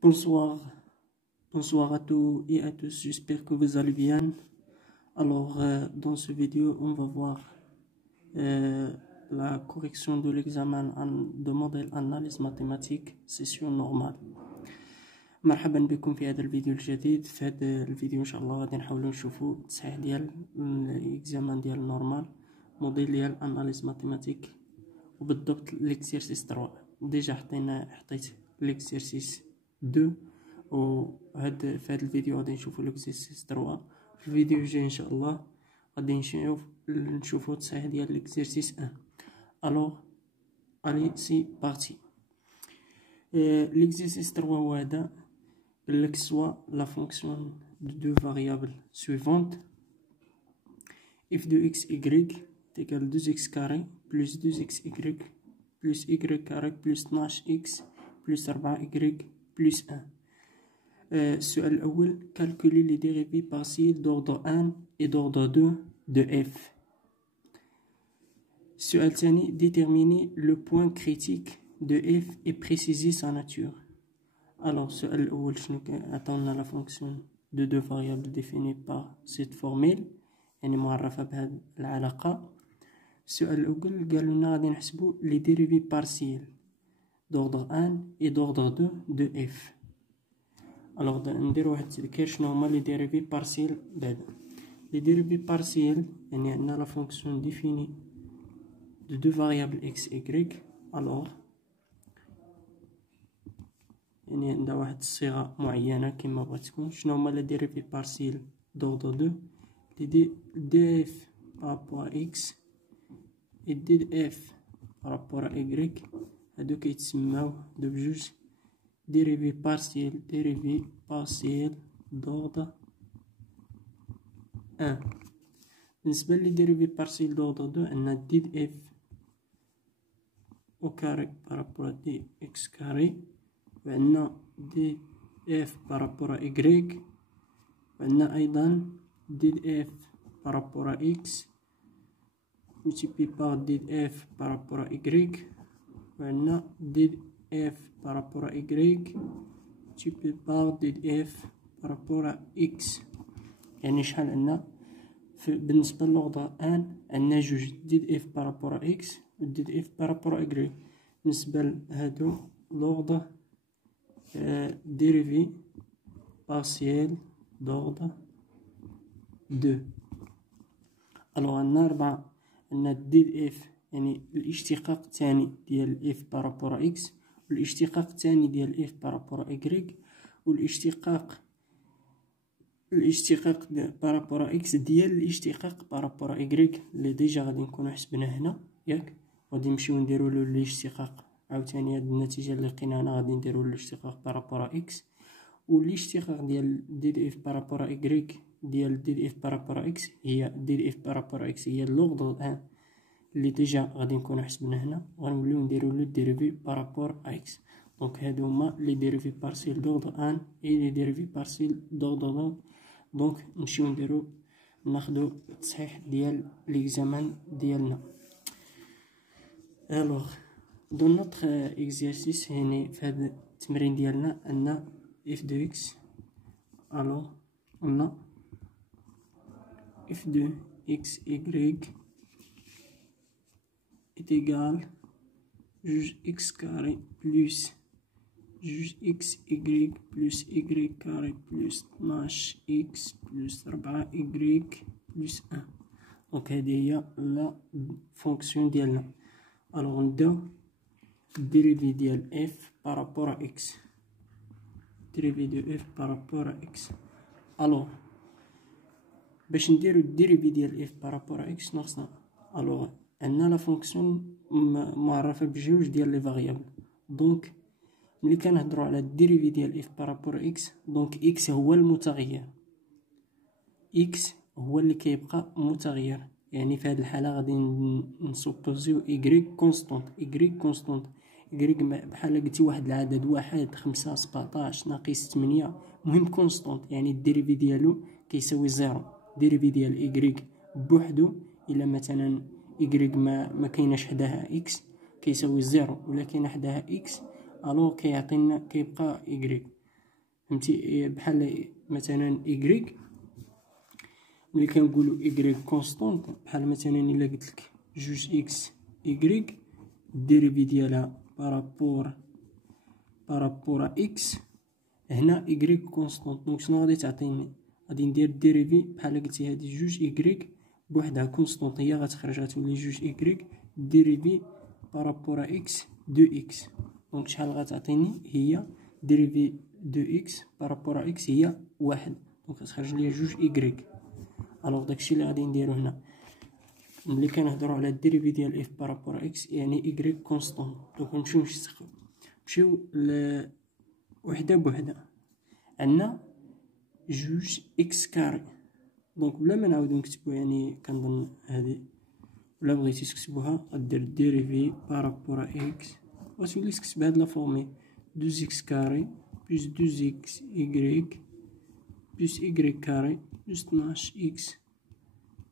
Bonsoir, bonsoir à tous et à tous, j'espère que vous allez bien. Alors, dans ce vidéo, on va voir la correction de l'examen de modèle analyse mathématique, session normale. مرحبا بكم في هذا الفيديو الجديد. في هذا الفيديو ان شاء الله غادي نحاولوا نشوفوا التصحيح ديال الاكزامان ديال النورمال موديل ديال اناليز ماتيماتيك، وبالضبط ليكسيرسيس 3. ديجا حطيت ليكسيرسيس 2، في هذا الفيديو غادي نشوفوا ليكسيرسيس 3. في الفيديو الجاي ان شاء الله غادي نشوفوا التصحيح ديال ليكسيرسيس 1. الوغ الي سي بارتي. ليكسيرسيس 3 هو هذا. قالك soit la fonction de deux variables suivantes f de x y est égal à 2x carré plus 2xy plus y carré plus 12x plus 4y plus 1. السؤال الأول calculer les dérivées partielles d'ordre 1 et d'ordre 2 de f. السؤال الثاني déterminer le point critique de f et préciser sa nature. Alors, السؤال الأول شنو عطاونا لا فونكسيون دو دو فاريابل ديفيني بار سيت فورميل، يعني معرفة بهذه العلاقة. السؤال الأول قالوا لنا غادي نحسبو لي ديريفي بارسيال دوردر 1 اي دوردر 2 دو اف. الوغ نديرو واحد التذكير شنو هما لي ديريفي بارسيال بعدا. لي ديريفي بارسيال يعني عندنا لا فونكسيون ديفيني دو دو فاريابل اكس ايكغيك. الوغ يعني عندها واحد الصيغة معينة كما بغات تكون. شنو هما لي ديريفي بارسيال دوردر 2؟ لي دي اف بارابور اكس اي دي اف بارابور ايكغيك، هادو كيتسماو هادو بجوج ديريفي بارسيال دوردر 1. بالنسبة لي ديريفي بارسيال دوردر 2 عندنا دي اف او كاري بارابور دي اكس كاري، وعندنا دي اف بارابور ايكغيك، وعندنا ايضا دي اف بارابور اكس ملتيبلي بار دي اف بارابور ايكغيك، وعندنا دي اف بارابور ايكغيك ملتيبلي بار دي اف بارابور اكس. يعني شحال عندنا بالنسبة لوردر 1 عندنا جوج دي اف بارابور اكس و دي اف بارابور ايكغيك. بالنسبة لهادو لوردر dérivé partiel d'ordre 2. alors عندنا 4. عندنا دي اف يعني الاشتقاق الثاني ديال اف بارابور اكس، والاشتقاق الثاني ديال اف بارابور ايكغيك، والاشتقاق بارابور اكس ديال الاشتقاق بارابور ايكغيك اللي ديجا غادي نكونو حسبناه هنا، ياك غادي نمشيو نديرو له الاشتقاق. عاوتاني هاد النتيجة اللي لقينا هنا غادي نديرو الاشتقاق بارابور اكس، والاشتقاق ديال دي اف بارابور ايكغيك ديال دي اف بارابور اكس هي دي اف بارابور اكس هي لوردر 1 اللي ديجا غادي نكونو حسبنا هنا، غنوليو نديرو لو ديريفي بارابور اكس. دونك هادو هما لي ديريفي بارسيل دوردر 1 اي لي ديريفي بارسيل دوردر 2. دونك نمشيو ناخدو التصحيح ديال ليكزامان ديالنا. الوغ dans notre exercice يعني في هذا التمرين ديالنا عندنا f de x. alors on a f de x y est égal juge x carré plus juge x y plus y carré plus 12x plus 4y plus 1. دونك هذه هي لا فونكسيون ديالنا. alors نبداو dérivé ديال f par rapport à x. dérivé de f par rapport à x. alors باش نديرو الديريفي ديال f par rapport à x ناقصنا alors عندنا لا فونكسيون معرفة بجوج ديال لي فاريابل. دونك ملي كنهضرو على الديريفي ديال f par rapport à x دونك x هو المتغير، x هو اللي كيبقى متغير. يعني في هذه الحالة غادي نسوبوزيو y كونستونت. بحال قلتي واحد العدد 1 5 17 ناقص 8 مهم كونستونت، يعني الديريفي ديالو كيساوي 0. الديريفي ديال y بوحدو الا مثلا y ما كايناش حداها x كيساوي 0 ولا كاينه حداها x الو كيعطينا كيبقى y. فهمتي؟ بحال مثلا إيكغيك ملي كنقولو إيكغيك كونستونت، بحال مثلا إلا قلتلك جوج إكس إيكغيك الديريفي ديالها بارابور إكس، هنا إيكغيك كونستونت. دونك شنو غادي تعطيني؟ غادي ندير الديريفي بحال قلتي هادي جوج إيكغيك بوحدها كونستونت هي غتخرج غتولي جوج إيكغيك ديريفي بارابور إكس دو إكس. دونك شحال غتعطيني؟ هي ديريفي دو إكس بارابور إكس هي واحد، دونك غتخرج ليا جوج إيكغيك. الوغ داكشي اللي غادي نديرو هنا ملي كنهضرو على الديريفي ديال إف بارابور إكس يعني إيكغيك كونستونت. دونك نمشيو وحدة بوحدة. عندنا جوج إكس كاري، دونك بلا ما نعاودو نكتبو يعني كنظن هادي، ولا بغيتي تكتبوها غدير ديريفي بارابور إكس وتولي تكتب هاد لا فورمي دوز إكس كاري بلس دوز إكس إيكغيك بلس إيكغيك كاري بلس 12 إكس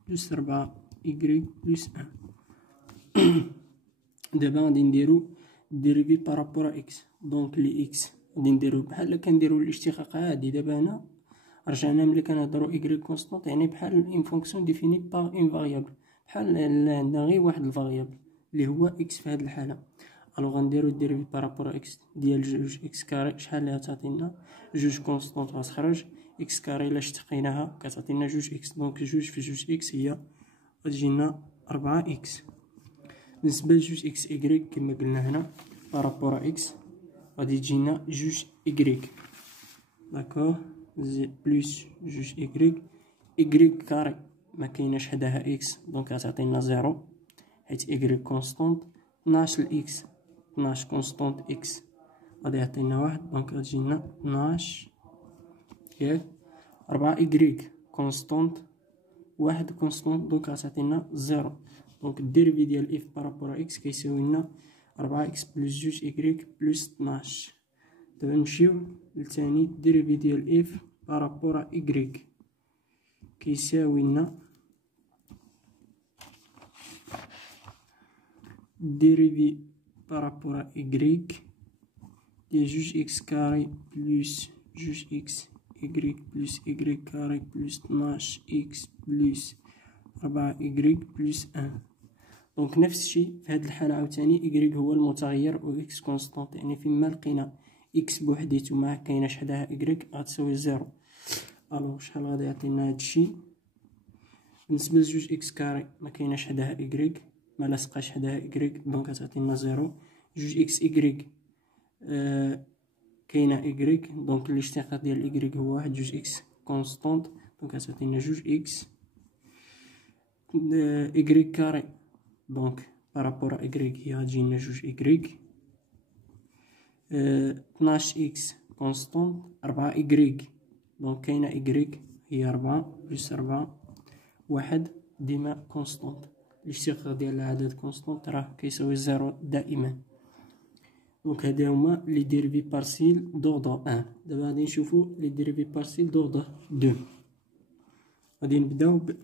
بلس 4 إيكغيك بلس 1. دابا غادي نديرو ديريفي بارابور إكس. دونك لي إكس غادي نديرو بحال كنديرو الاشتقاق عادي. دابا هنا رجعنا ملي كنهضرو إيكغيك كونستونت يعني بحال اون فونكسيون ديفيني باغ اون فاريابل، بحال عندنا غير واحد الفاريابل اللي هو إكس في هاد الحالة. الوغ غنديرو ديريفي بارابور إكس ديال جوج إكس كاري، شحال اللي غتعطينا؟ جوج كونستونت غتخرج إكس كاري إلا اشتقيناها كتعطينا جوج إكس، دونك جوج في جوج إكس هي غتجينا 4 إكس. بالنسبة لجوج إكس إيكغيك كما قلنا هنا بارابور إكس غادي تجينا جوج إيكغيك، داكوغ، بلس جوج إيكغيك. إيكغيك كاري مكايناش حداها إكس دونك غتعطينا زيرو حيت إيكغيك كونستونت. 12 إكس 12 كونستونت إكس غادي يعطينا واحد، دونك غتجينا 12 ياك. 4 إيكغيك كونستونت واحد كونستونت دونك غتعطينا زيرو. دونك الديريفي ديال إف بارابور إكس كيساوي لنا 4 إكس بلس جوج إيكغيك بلس 12. دابا نمشيو لتاني ديريفي ديال إف بارابور إيكغيك كيساوي لنا ديريفي بارابور إيكغيك ديال جوج إكس كاري بلس جوج إكس إيكغيك بلس إيكغيك كاري بلس 12 إكس بلس 4 إيكغيك بلس 1. دونك نفس الشيء في هاد الحالة عاوتاني إيكغيك هو المتغير و إكس كونستونت، يعني فيما لقينا إكس بوحديتو ما كايناش حداها إيكغيك غتساوي زيرو. الوغ شحال غادي يعطينا هادشي؟ بالنسبة لجوج إكس كاري ما كايناش حداها إيكغيك ما لاصقاش حداها إيكغيك دونك غتعطينا زيرو. جوج إكس إيكغيك كاينة إيكغيك دونك الاشتقاق ديال إيكغيك هو واحد. جوج إكس كونستونت دونك غتعطينا جوج إكس إيكغيك كاري دونك بارابور إيكغيك هي غتجينا جوج إيكغيك. 12 إكس كونستونت 4 إيكغيك دونك كاينة إيكغيك هي 4 بلس 4 واحد ديما كونستونت. الاشتقاق ديال العدد كونستونت راه كيساوي زيرو دائما. دونك هادا هما لي ديريفي بارسيل دوردر 1. دابا غادي نشوفو لي ديريفي بارسيل دوردر 2. غادي نبداو ب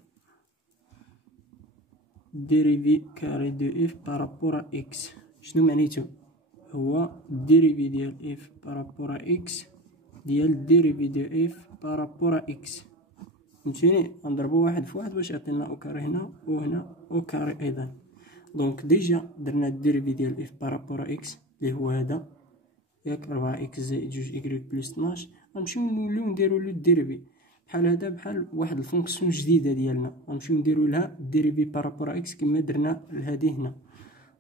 ديريفي كاري دو إف بارابور إكس. شنو معنيتو؟ هو ديريفي ديال إف بارابور إكس ديال ديريفي دو إف بارابور إكس. فهمتيني؟ غنضربو واحد في واحد باش يعطينا أو كاري هنا وهنا أو كاري أيضا. دونك ديجا درنا الديريفي ديال إف بارابور إكس اللي هو هذا ياك 4 إكس زائد جوج إكغيك بلس 12. غنمشيو نوليو نديرو لو الديريفي بحال هذا بحال واحد الفونكسيون جديدة ديالنا غنمشيو نديرو لها الديريفي بارابور إكس كما درنا لهادي هنا،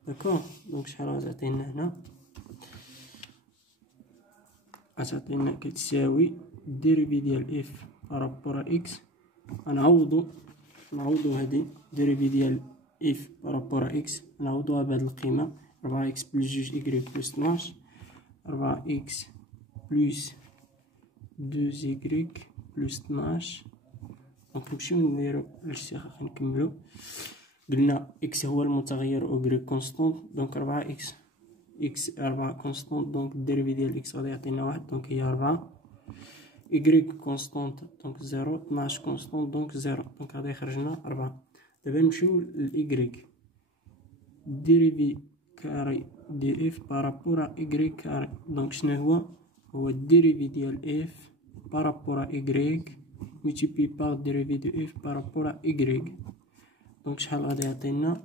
داكوغ. دونك شحال غتعطينا هنا؟ غتعطينا كتساوي الديريفي ديال إف بارابور إكس. غنعوضو هادي ديريفي ديال إف بارابور إكس نعوضوها بهاد القيمة 4 إكس بلس جوج إكغيك بلس 12. 4 إكس بلس 2 إكغيك بلس 12. دونك نمشيو نديرو الاشتقاق نكملو. قلنا إكس هو المتغير أو إكغيك كونستونت دونك 4 إكس 4 كونستونت دونك الديريفي ديال إكس غادي يعطينا واحد دونك هي 4. إكغيك كونستونت دونك زيرو. 12 كونستونت دونك زيرو دونك غادي يخرجنا 4. دابا نمشيو لإكغيك ديريفي كاري دي إف بارابور إكغيك كاري. دونك شنو هو؟ هو الديريفي ديال اف بارابور ا إيكغيك ملتيبلي باغ الديريفي دو اف بارابور ا إيكغيك. دونك شحال غادي يعطينا؟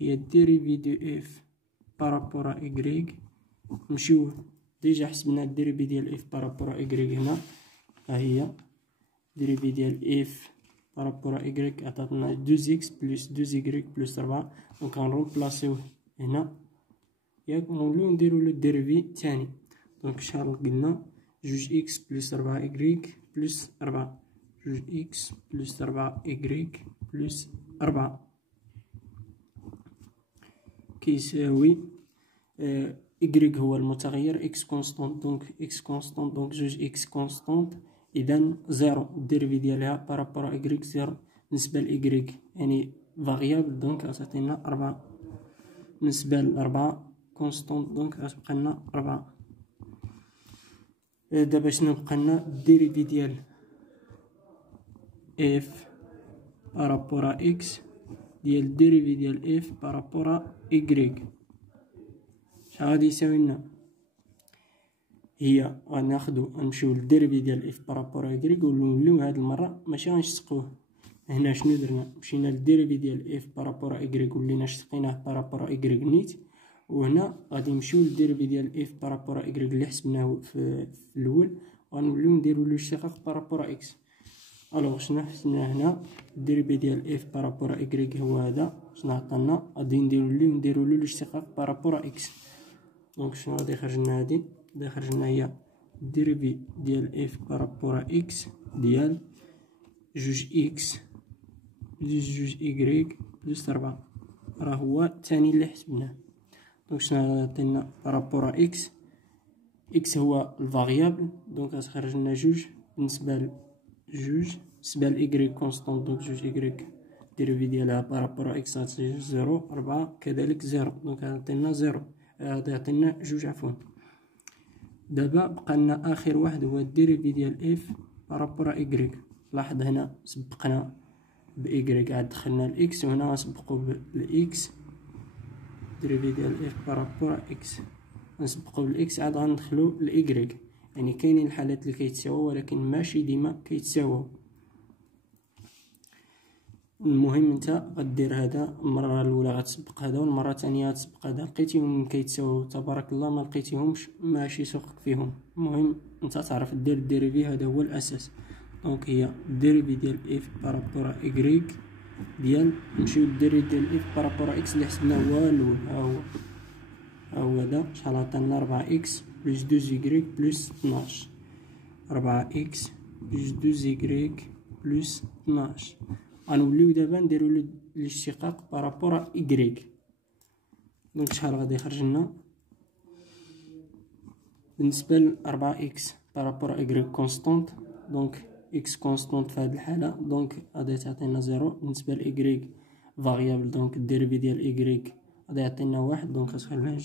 هي الديريفي دو اف بارابور ا إيكغيك. نمشيو ديجا حسبنا الديريفي ديال اف بارابور ا إيكغيك هنا، ها هي الديريفي ديال اف بارابور ا إيكغيك عطاتنا 2x بلس 2y بلس 4. دونك غنرومبلاسيوه هنا ياك، ونوليو نديرو لو الديريفي الثاني. دونك شحال قلنا؟ 2x بلس 4y بلس 4، 2x بلس 4y بلس 4 كيساوي y هو المتغير x كونستونت، دونك x كونستونت، دونك 2x كونستونت، اذا زيرو الديريفي ديالها بارابور y زيرو بالنسبه ل y يعني فاريابل، دونك غتعطينا 4 بالنسبه ل 4 كونستونت، دونك غتبقى لنا 4. دابا شنو بقى لنا؟ الديريفي ديال اف بارابور اكس ديال الديريفي ديال اف بارابور ايكغيك، شحال غادي يساوي لنا؟ هي غناخدو نمشيو للديريفي ديال اف بارابور ايكغيك ونوليو هاد المره ماشي غنشتقوه. هنا شنو درنا؟ مشينا للديريفي ديال اف بارابور ايكغيك ولينا شتقيناه بارابور ايكغيك نيت، وهنا غادي نمشيو للديريفي ديال اف بارابور ايكغيك اللي حسبناه في الاول، وغنوليو نديرو له اشتقاق بارابور اكس. الوغ شنو حسبنا هنا؟ الديريفي ديال اف بارابور ايكغيك هو هذا، شنو عطانا؟ غادي نديرو له الاشتقاق بارابور اكس. دونك شنو غادي يخرج لنا؟ غادي يخرج لنا هي الديريفي ديال اف بارابور اكس ديال 2x بلس 2y بلس 4، راه هو الثاني اللي حسبناه. دونك شنو غيعطينا؟ بارابور اكس، اكس هو الفاريابل، دونك غتخرج لنا 2 بالنسبه ل 2 بالنسبه ل إيكغيك كونستونت، دونك 2y الديريفي ديالها بارابور اكس غتجي 0، 4 كذلك 0، دونك غيعطينا 0، غادي يعطينا 2 عفوا. دابا بقى لنا اخر واحد هو الديريفي ديال اف بارابور إيكغيك. لاحظ هنا سبقنا بإيكغيك، عاد دخلنا الإكس، وهنا غنسبقو بالإكس ديريفي ديال اف بارابور إكس، غنسبقو بالإكس عاد غندخلو لإيكغيك. يعني كاينين الحالات اللي كيتساواو ولكن ماشي ديما كيتساواو. المهم نتا غدير هذا المره الاولى غتسبق هذا، والمره الثانيه غتسبق هذا، لقيتيهم كيتساواو تبارك الله، ما لقيتيهمش ماشي سوقك فيهم. المهم نتا تعرف دير الديريفي، هذا هو الاساس. دونك هي الديريفي ديال اف بارابور إيكغيك ديال، نمشيو للديريفي ديال اف بارابور اكس اللي حسبناه هو الاول، ها هو هذا. شحال عطانا؟ 4x بلس 2y بلس 12، 4x بلس 2y بلس 12. غنوليو دابا نديرو الاشتقاق بارابور إيكغيك. دونك شحال غادي يخرج لنا؟ بالنسبه ل 4x بارابور إيكغيك كونستونت، دونك x كونستونت في هذه الحاله، دونك غادي تعطينا 0. بالنسبه ل y فاريابل، دونك الديريفي ديال y غادي يعطينا 1، دونك غتخلينا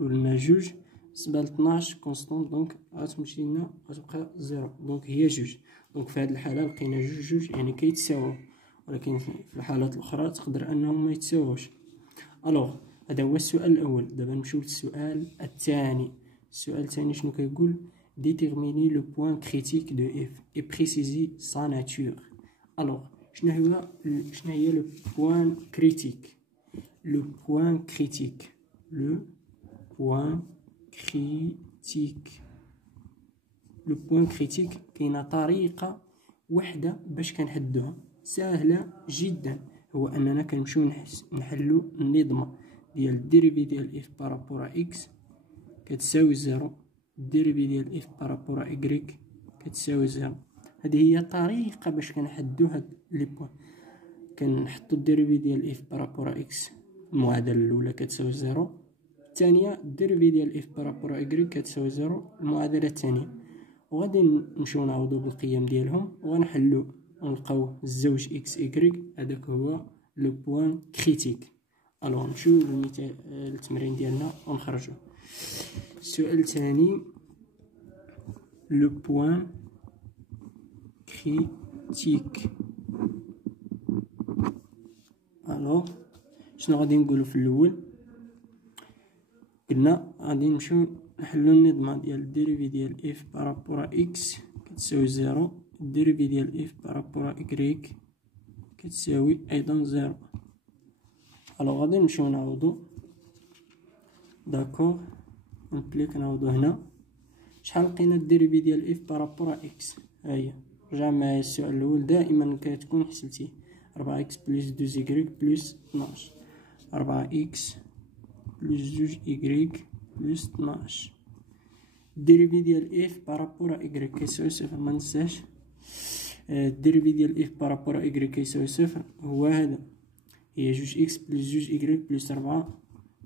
لنا 2. بالنسبه ل 12 كونستونت، دونك غتمشي لنا غتبقى 0، دونك هي 2. دونك في هذه الحاله لقينا 2 يعني كيتساواو، ولكن في الحالات الاخرى تقدر انهم ما يتساووش. الوغ هذا هو السؤال الاول. دابا نمشيو للسؤال الثاني. السؤال الثاني شنو كيقول؟ déterminer le point critique de f et préciser sa nature. Alors شنو هي le point critique? Le point critique كاينه طريقه وحده باش كنحدوها، سهله جدا. هو اننا كنمشيو نحلو النظمه ديال الديريفي ديال اف بارابور اكس كتساوي 0، الديريفي ديال اف بارابور إيكغيك كتساوي 0. هذه هي طريقه باش كنحدو هاد لي بوين. كنحطو الديريفي ديال اف بارابور اكس، المعادله الاولى كتساوي 0، الثانيه الديريفي ديال اف بارابور إيكغيك كتساوي 0، المعادله الثانيه. وغادي نمشيو نعوضو بالقيم ديالهم ونحلو ونلقاو الزوج اكس إيكغيك، هذاك هو لو بوين كريتيك. الوغ نمشيو للمثال التمرين ديالنا ونخرجو. السؤال الثاني لو بوين كريتيك. الوغ شنو غادي نقولو في الاول؟ قلنا غادي نمشيو نحلو النظمة ديال الديريفي ديال اف بارابور اكس كتساوي زيرو، الديريفي ديال اف بارابور اكريك كتساوي ايضا زيرو. الوغ غادي نمشيو نعوضو. داكوغ نكليك نعوضو هنا. شحال لقينا الديريفي ديال اف بارابور اكس؟ ها هي. رجع معايا السؤال الاول دائما كتكون حسبتيه 4 اكس بلس 2 إكريك بلس 12، 4 اكس بلس 2 إكريك بلس 12. الديريفي ديال اف بارابور إكريك كيساوي صفر، مننساش الديريفي ديال اف بارابور إكريك كيساوي صفر هو هذا، هي 2 اكس بلس 2 إكريك بلس 4،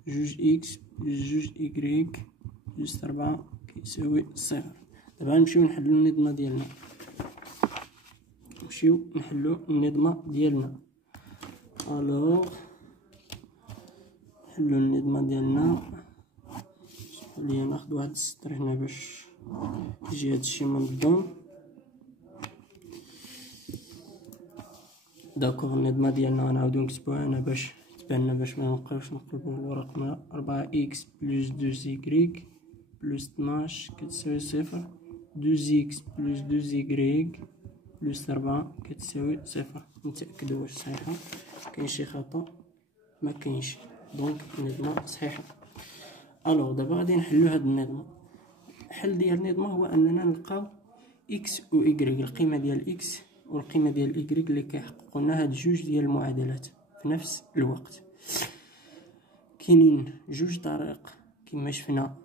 2 اكس بلس 2 إكريك بلس 4 كيساوي صفر. دابا نمشيو نحلو النظمة ديالنا، الوغ نحلو النظمة ديالنا. خلينا ناخد واحد السطر هنا باش يجي هادشي منظم. داكوغ النظمة ديالنا غنعاودو نكتبوها هنا باش تبان باش منبقاوش نقلبو الورق. 4 اكس بلس 2 إكريك بلس 12 كتساوي صفر، 2 اكس بلس 2 إكريك بلس 4 كتساوي صفر. نتأكدو واش صحيحة، كاين شي خطأ؟ ما كاينش، دونك النظمة صحيحة. الوغ دابا غادي نحلو هاد النظمة. الحل ديال النظمة هو اننا نلقاو اكس و إكريك، القيمة ديال اكس والقيمة ديال إكريك اللي كيحققوا لنا هاد جوج ديال المعادلات في نفس الوقت. كاينين جوج طرائق كما شفنا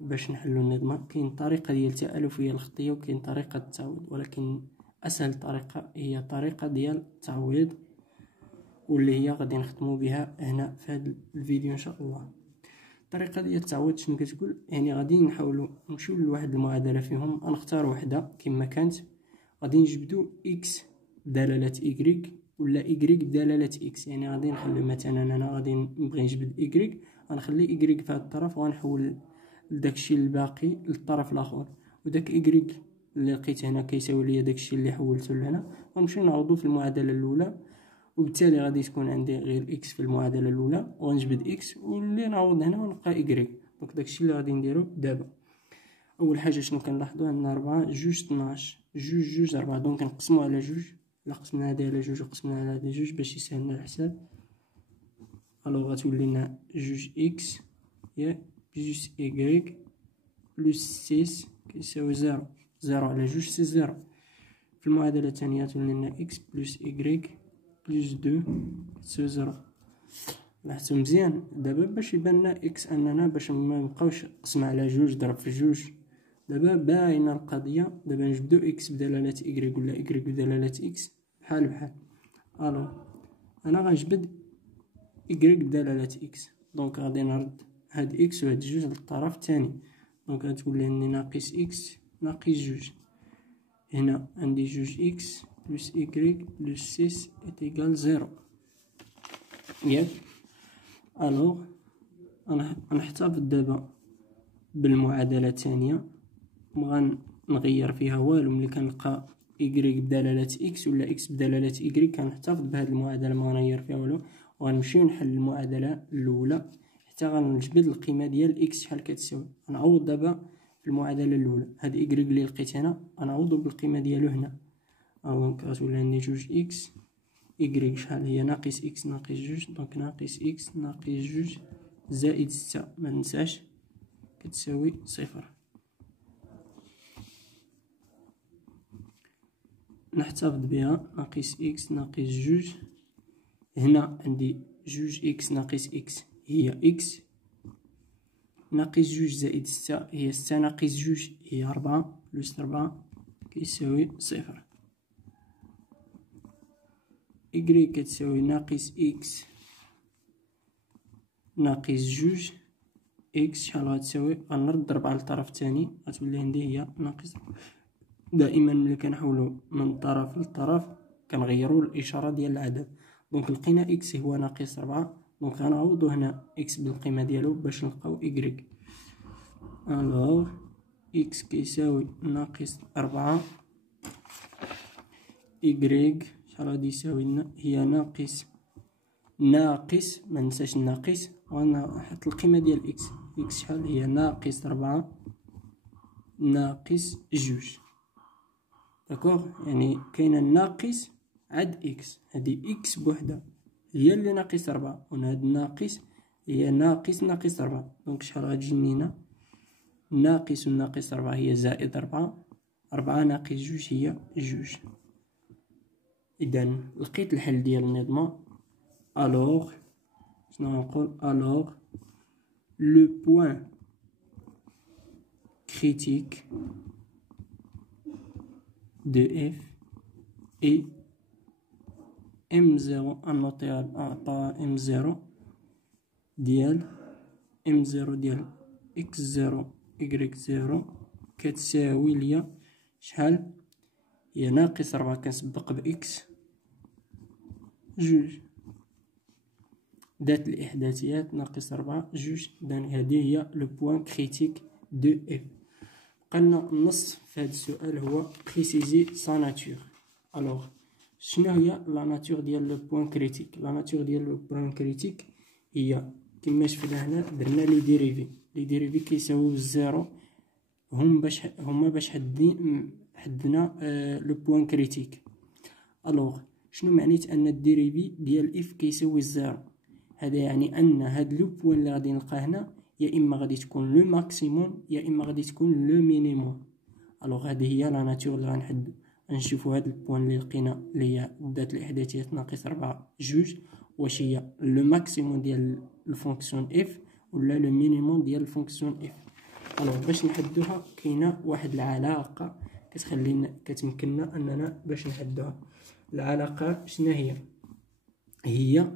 باش نحلو النظمة. كاين طريقة ديال التألفية الخطية وكاين طريقة التعويض، ولكن اسهل طريقة هي طريقة ديال التعويض واللي هي غادي نختمو بها هنا في هذا الفيديو ان شاء الله. الطريقة ديال التعويض شنو كتقول؟ يعني غادي نحاولو نمشيو لواحد المعادلة فيهم، غنختار وحدة كما كانت، غادي نجبدو اكس بدلالة إكريك ولا إكريك بدلالة إكس. يعني غادي نخلي مثلا أنا غادي نبغي نجبد إكريك، غنخلي إكريك في هاد الطرف وغنحول داكشي الباقي للطرف الآخر، وداك إكريك اللي لقيت هنا كيساوي ليا داكشي اللي حولته لهنا. غنمشيو نعوضو في المعادلة الأولى، وبالتالي غادي تكون عندي غير إكس في المعادلة الأولى، وغنجبد إكس واللي نعوض هنا ونلقى إكريك. دونك داكشي اللي غادي نديرو دابا. أول حاجة شنو كنلاحظو؟ عندنا 4 جوج 12 جوج 4، دونك نقسمو على جوج. إلا قسمنا هادي على جوج وقسمنا على هادي جوج باش يسهلنا الحساب، الوغ غتولي لنا جوج إكس ياك بلس إكريك بلس 6 كيساوي زيرو. زيرو على جوج سي زيرو. في المعادلة الثانية تولي لنا إكس بلس إكريك بلس 2 كتساوي زيرو. لاحظتو مزيان؟ دابا باش يبان لنا إكس أننا باش منبقاوش قسمة على جوج ضرب في جوج، دابا باينه القضيه. دابا نجبدو اكس بدلاله إكريك ولا إكريك بدلاله اكس بحال بحال. الو انا غنجبد إكريك بدلاله اكس، دونك غادي نرد هاد اكس وهاد جوج للطرف الثاني، دونك غتولي عندي ناقص اكس ناقص جوج. هنا عندي جوج اكس بلس إكريك بلس 6 إيكال زيرو ياك. الوغ انا غنحتفظ دابا بالمعادله الثانيه، مغنغير فيها والو. ملي كنلقى إكريك بدلالة إكس ولا إكس بدلالة إكريك كنحتفظ بهاد المعادلة مغنغير فيها والو، وغنمشيو نحل المعادلة الأولى حتى غنجبد القيمة ديال إكس شحال كتساوي. غنعوض دابا في المعادلة الأولى، هاد إكريك اللي لقيت هنا غنعوضو بالقيمة ديالو هنا. دونك غتولي عندي جوج إكس إكريك شحال هي؟ ناقص إكس ناقص جوج، دونك ناقص إكس ناقص جوج زائد 6 مننساش كتساوي صفر. نحتفظ بها ناقص إكس ناقص جوج. هنا عندي جوج إكس ناقص إكس هي إكس، ناقص جوج زائد 6 هي 6 ناقص جوج هي 4 بلس 4 كيساوي صفر. إكريك كتساوي ناقص إكس ناقص جوج. إكس شحال غتساوي؟ غنرد 4 للطرف الثاني غتولي عندي هي ناقص. دائما ملي كنحولو من طرف لطرف كنغيرو الاشاره ديال العدد، دونك لقينا اكس هو ناقص 4، دونك غنعوضو هنا اكس بالقيمه ديالو باش نلقاو إكريك. الوغ اكس كيساوي ناقص 4، إكريك شحال غادي يساوي لنا؟ هي ناقص مننساش الناقص، وغنحط القيمه ديال اكس إكس شحال هي ناقص 4 ناقص 2. داكوغ، يعني كاينه الناقص عاد إكس، هادي إكس بوحدها هي اللي ناقص 4، وهاد الناقص هي ناقص 4. دونك شحال غتجيني هنا؟ ناقص و ناقص 4 هي زائد 4، 4 ناقص 2 هي 2. إذا لقيت الحل ديال النظمة. ألوغ شنو غنقول؟ ألوغ لو بوين critique de f est m0 annoté par m0 ديال m0 ديال x0 y0 كتساوي ليا شحال؟ هي ناقص 4 كنسبق بإكس 2. ذات الإحداثيات ناقص 4 2. إذن هذه هي لو بوين كريتيك دو اف. بقالنا النص في هذا السؤال هو بريسيزي سا ناتور. ألوغ شنو هي لا ناتور ديال لو بوين كريتيك؟ لا ناتور ديال لو بوين كريتيك هي كما شفنا هنا درنا لي ديريفي كيساويو الزيرو هما باش حدنا لو بوين كريتيك. ألوغ شنو معنيت ان الديريفي ديال اف كيساوي الزيرو؟ هذا يعني ان هاد لو بوين اللي غادي نلقاه هنا يا اما غادي تكون لو ماكسيموم يا اما غادي تكون لو مينيموم. الوغ هذه هي لا ناتور اللي غنحدو. غنشوفو هاد البوين اللي لقينا اللي هي ذات الاحداثيات ناقص 4 2 واش هي لو ماكسيموم ديال الفونكسيون اف ولا لو مينيموم ديال الفونكسيون اف. الوغ باش نحدوها كاينه واحد العلاقه كتمكننا اننا باش نحدوها. العلاقه شنو هي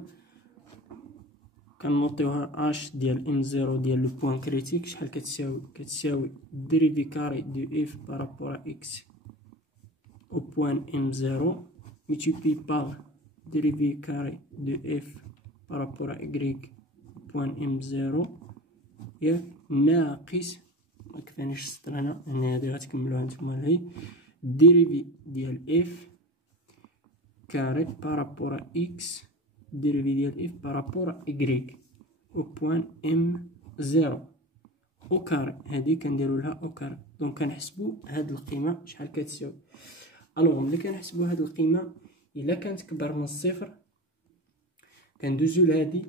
كنوطيوها اش ديال ام زيرو ديال لو بوين كريتيك شحال كتساوي ديريفي كاري دو اف بارابور اكس او بوين ام زيرو ملتيبلي بار ديريفي كاري دو اف بارابور اكريك بوين ام زيرو ياك ناقص مكفانيش السطر هنا هادي غتكملوها نتوما هي ديريفي ديال اف كاري بارابور اكس ديريفي ديال اف بارابور اكريك او بوين ام زيرو او كاري. هادي كنديرو لها او كاري. دونك كنحسبو هاد القيمه شحال كتساوي. الوغ ملي كنحسبو هاد القيمه الا كانت كبر من الصفر كندوزو لهادي.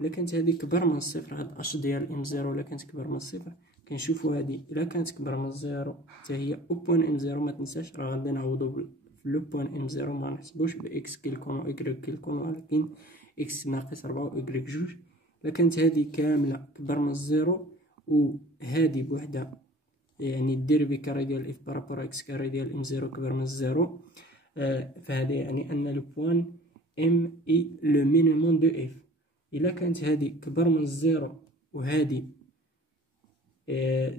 الا كانت هادي كبر من الصفر هاد اش ديال ام زيرو الا كانت كبر من الصفر كنشوفو هادي الا كانت كبر من الزيرو حتى هي او بوين ام زيرو. ما تنساش راه غادي نعوضو في لو بوين ام زيرو ما نحسبوش باكس كيلكون و اكريك كيلكون ولكن اكس ناقص 4 و اكريك 2. الا كانت هادي كامله كبر من الزيرو و هادي بوحدها يعني الديربي كاري ديال اف بارابور اكس كاري ديال ام زيرو كبر من الزيرو فهذا يعني ان لو بوين ام اي لو مينيموم دو اف. الا كانت هادي كبر من الزيرو وهادي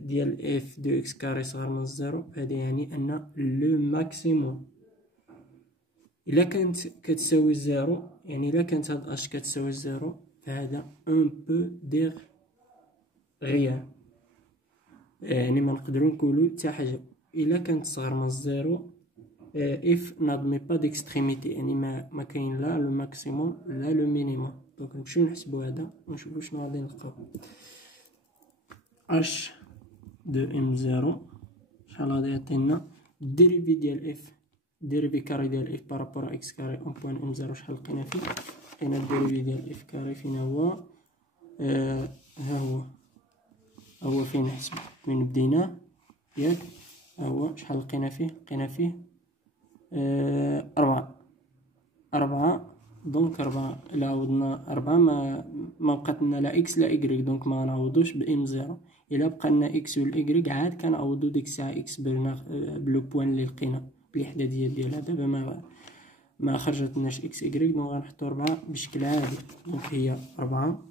ديال اف دو اكس كاري صغر من الزيرو هذا يعني ان لو ماكسيموم. الا كانت كتساوي الزيرو يعني الا كانت هاد اش كتساوي الزيرو فهذا اون بو دير غيان يعني ما نقدروا نقولوا حتى حاجه. الا كانت صغر من الزيرو اف نادمي با ديكستريميتي يعني ما كاين لا لو ماكسيموم لا لو مينيموم. دونك نمشيو نحسبوا هذا ونشوفوا شنو غادي نلقاو. اش دو ام زيرو شحال غادي يعطينا الديريفي ديال اف ديريفي كاري ديال اف بارابور اكس كاري اون بوين ام زيرو شحال لقينا فيه؟ لقينا الديريفي ديال اف كاري فين هو ها هو فين نحسب من بدينا ياك ها هو شحال لقينا فيه؟ لقينا فيه 4. دونك 4 الا عوضنا 4 ما بقات لنا لا اكس لا اكريك دونك ما نعوضوش بام زيرو. الا بقى لنا اكس و الاكريك عاد كنعوضو ديك الساعه اكس بلو بوين اللي لقينا بالاحداثيه ديالها. دابا ما خرجتناش اكس اكريك دونك غنحطو 4 بشكل عادي. دونك هي 4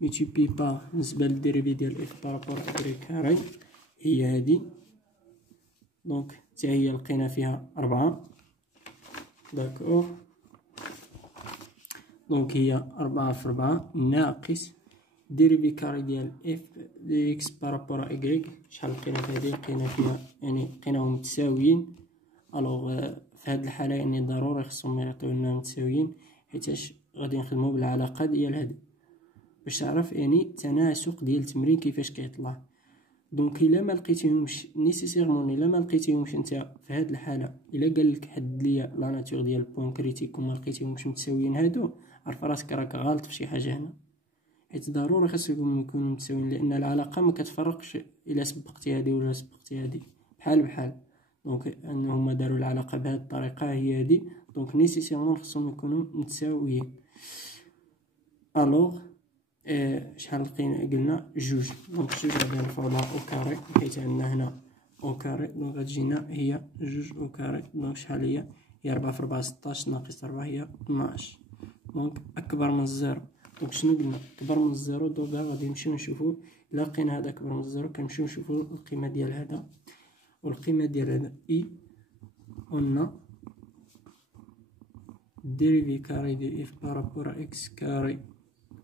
ملتيبلي با بالنسبه للديريفي ديال اف بارابور اكريك كاري هي هادي. دونك حتى هي لقينا فيها 4 داكوغ. دونك هي 4 في 4 ناقص ديريفي كاري ديال اف دي اكس بارابور اكريك شحال لقينا في هادي؟ لقينا فيها يعني لقيناهم متساويين. الوغ في هاد الحاله يعني ضروري خصهم يعطيونا متساويين حيتاش غادي نخدمو بالعلاقه ديال هادي باش تعرف يعني التناسق ديال التمرين كيفاش كيطلع. دونك الا ما لقيتيهمش نيسيسيرمون، الا ما لقيتيهمش انت في هاد الحاله، الا قال لك حدد ليا لا ناتور ديال البوين كريتيك وما لقيتيهمش متساويين هادو، عرف راسك راك غالط في شي حاجه هنا، حيت ضروري خاصهم يكونوا متساويين، لان العلاقه ما كتفرقش الا سبقتي هادي ولا سبقتي هادي، بحال بحال. دونك انهم داروا العلاقه بهذه الطريقه هي هادي، دونك نيسيسيرمون خصهم يكونوا متساويين. الوغ شحال لقينا؟ قلنا جوج، دونك جوج غادي نرفعو لها او كاري، حيت عندنا هنا او كاري، دونك غتجينا هي جوج او كاري. دونك شحال هي 4 في 4 16 ناقص 4 هي 12. دونك اكبر من الزيرو. دونك شنو قلنا؟ اكبر من الزيرو. دوكا غادي نمشيو نشوفو الا لقينا هذا اكبر من الزيرو، كنمشيو نشوفو القيمه ديال هذا والقيمه ديال هذا. اي قلنا ديريفي كاري دي اف بارابور اكس كاري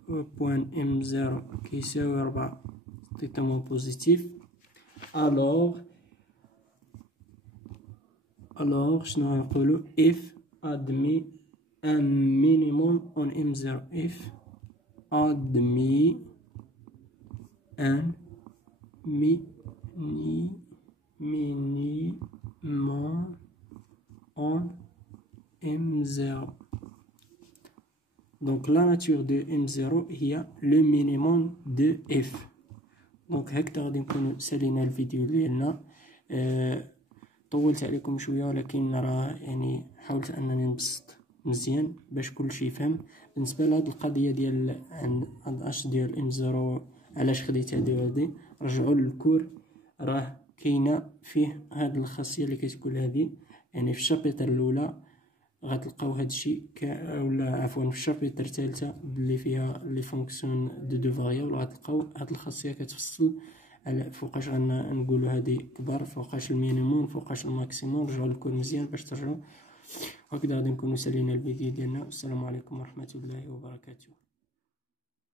بوان ام زيرو كيساوي 4 تيتامون بوزيتيف. الوغ شنو نقولو؟ اف ادمي ان مينيموم اون ام زيرو. اف ادمي ان مينيموم اون ام زيرو. دونك لا ناتور دو ام زيرو هي لو مينيموم دو اف. دونك هكذا غادي نكونو سالينا الفيديو ديالنا. طولت عليكم شويه، ولكن راه يعني حاولت انني نبسط مزيان باش كلشي يفهم. بالنسبه لهاد القضيه ديال عند اش ديال ام زيرو علاش خديت هادي وهادي، رجعوا للكور، راه كاينه فيه هاد الخاصيه اللي كتقول هادي. يعني في الشابيتر الاولى غتلقاو هادشي ولا عفوا في الشابيتر الثالثه اللي فيها لي فونكسيون دو فاريابل، غتلقاو هاد الخاصيه كتفصل على فوقاش غنقولوا هادي كبر، فوقاش المينيموم، فوقاش الماكسيموم. رجعوا للكور مزيان باش ترجعوا. هكذا غادي نكونوا سالينا الفيديو ديالنا. والسلام عليكم ورحمه الله وبركاته.